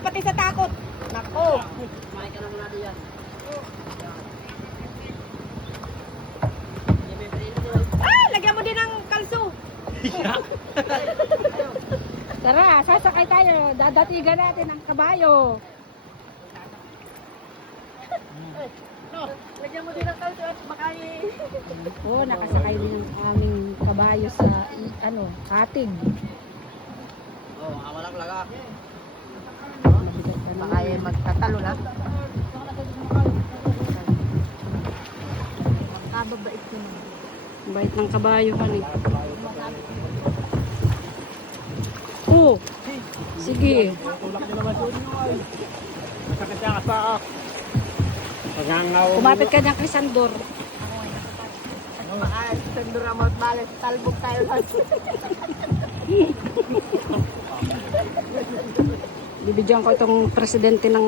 pati sa takot. Nako. Kumain ka na muna diyan. Lagyan mo din ng kalso. Tara, sasakay tayo. Dadatigan natin ang kabayo. Lagyan mo din ng kalso at baka Oo, nakasakay din ang aming kabayo sa hatig. Oh, walang laga. Mabigat pa baka naman. magtatalo na. Kababait ko naman. Bait ng kabayo kan eh. Oo. Sige. Tulak niyo naman doon yun. Masakit siya ka sa pagangaw. Kumapit ka ng Crisandor. Baka sendura mo at malas. Talbog tayo lang. Bibigyan ko itong presidente ng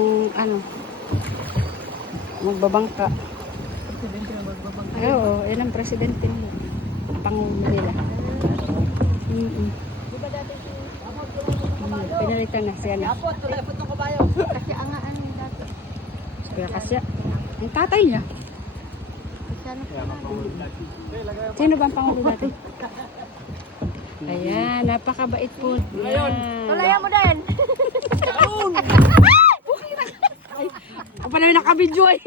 magbabangka. Presidente na magbabangka. Ay, oo, yan ang presidente nila. Ang Pangulo nila. Di ba dati si Pinalitan na siya na. Apot, tulad apot ng kabayo. Kasi angaan yung dati. Kaya kasi, ang tatay niya. Sino ba ang Pangulo dati? Ayan, napakabait po. Ayan. Tulayan mo din. Ako pala yung nakabidyo eh.